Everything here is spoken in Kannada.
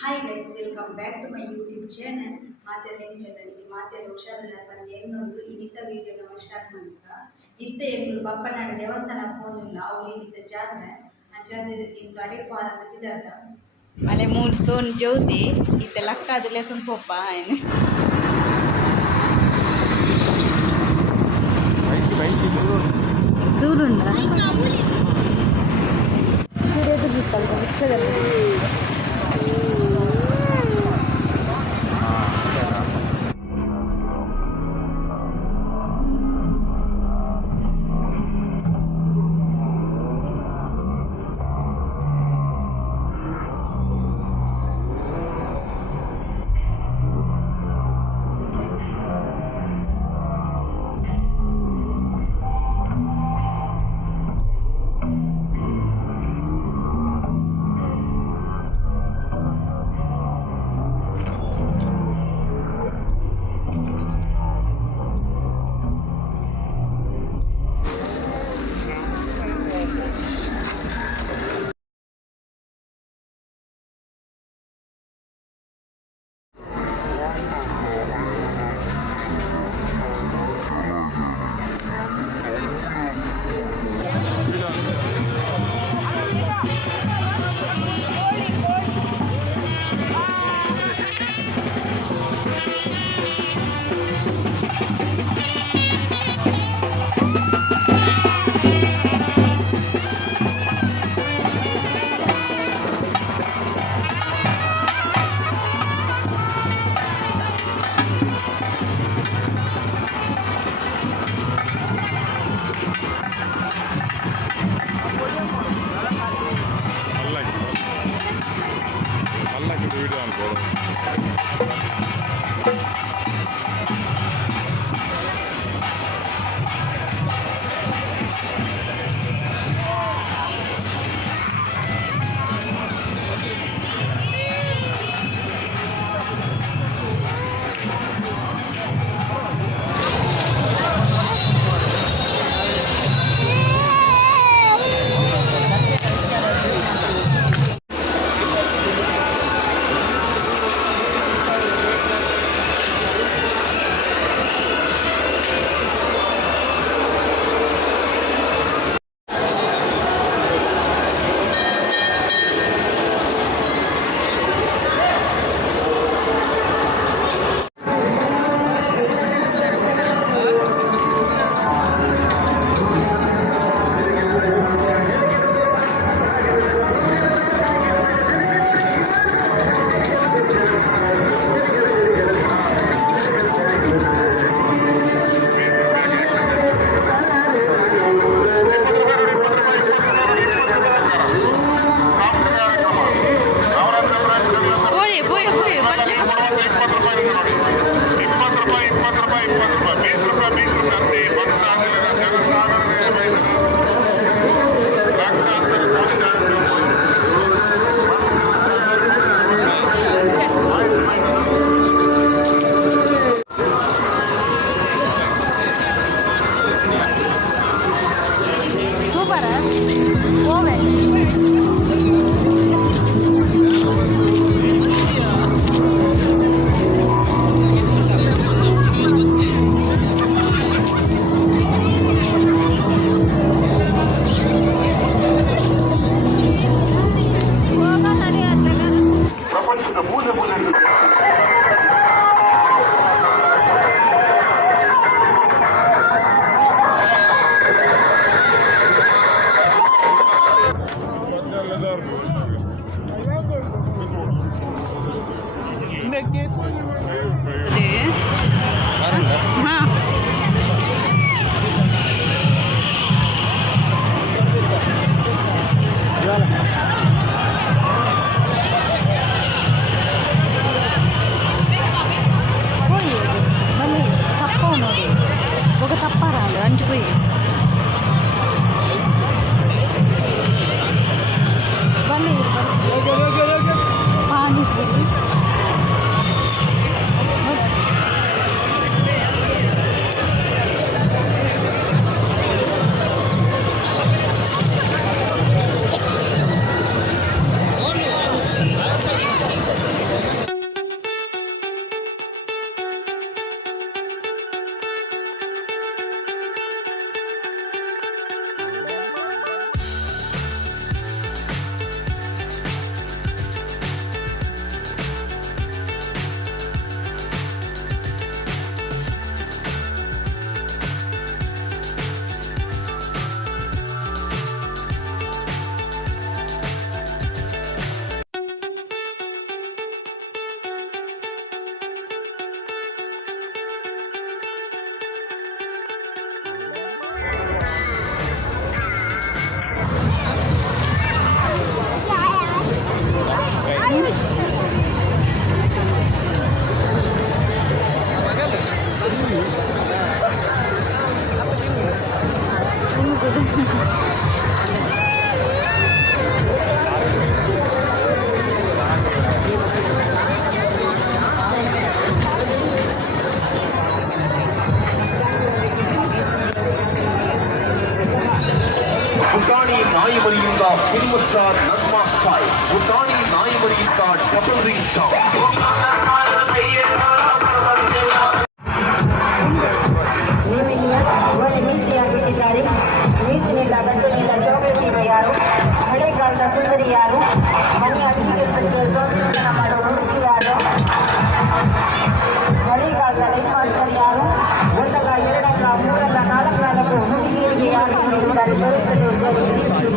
Hi guys, welcome back to my YouTube channel. ಮಾತೆಲ್ಲ ಏನು ಜೊತೆಗೆ ಮಾತೆಲ್ಲ ಹುಷಾರಿಲ್ಲ ಬಂದು ಏನೊಂದು ಇನ್ನಿತ ವೀಡಿಯೋ ನಾವು ಸ್ಟಾರ್ಟ್ ಮಾಡಿದ್ರ ಇತ್ತ ಎಂಗಳು ಬಪ್ಪನಾಡ ದೇವಸ್ಥಾನ ಹೋಗಿಲ್ಲ ಅವ್ರು ಇನ್ನಿತ ಜಾತ್ರೆ ಅಂಚಾದ ಇಂದು ಅಡೆ ಪಾರ ಅಂತ ಬಿದ್ದಾಡ ಮಳೆ ಮೂರು ಸೋನ್ ಜ್ಯೋತಿ ಇತ್ತ ಲಕ್ಕ ಅದಲ್ಲೇ ತುಂಪಪ್ಪ ಏನು ದೂರುಂಡ ರಿಕ್ಷಾದಲ್ಲಿ ಪುಟಾಣಿ ನಾಯಿ ಮರಿಯಿಂದ ಫಿಲ್ಮ್ ಸ್ಟಾರ್ ನಗ್ಮಾ ಸ್ಟೈಲ್, ಪುಟಾಣಿ ನಾಯಿ ಮರಿಯಿಂದ ಡಬಲ್ ರಿಂಗ್ ಸಾಂಗ್. ಒಳ್ಳೆ ನೀತಿಯಾಗಿಟ್ಟಿದ್ದಾರೆ. ನೀತಿನಿಂದ ಗಂಟಲಿಂದ ಚೌಕಸಿ ಯಾರು, ಹಳೆ ಕಾಲದ ಸುಂದರಿ ಯಾರು, ಮನೆ ಅಡಿಗೆ ಸೌಂದರ್ಯನ ಮಾಡೋ ಹುಡುಗಿ ಯಾರು, ಹಳೆ ಕಾಲದ ಲೈಫ್ ಮಾಸ್ಟರ್ ಯಾರು, ಒಂದಲ್ಲ ಎರಡಲ್ಲ ಮೂರಲ್ಲ ನಾಲ್ಕು ಹುಡುಗಿಯರಿಗೆ ಯಾರು ಇದ್ದಾರೆ.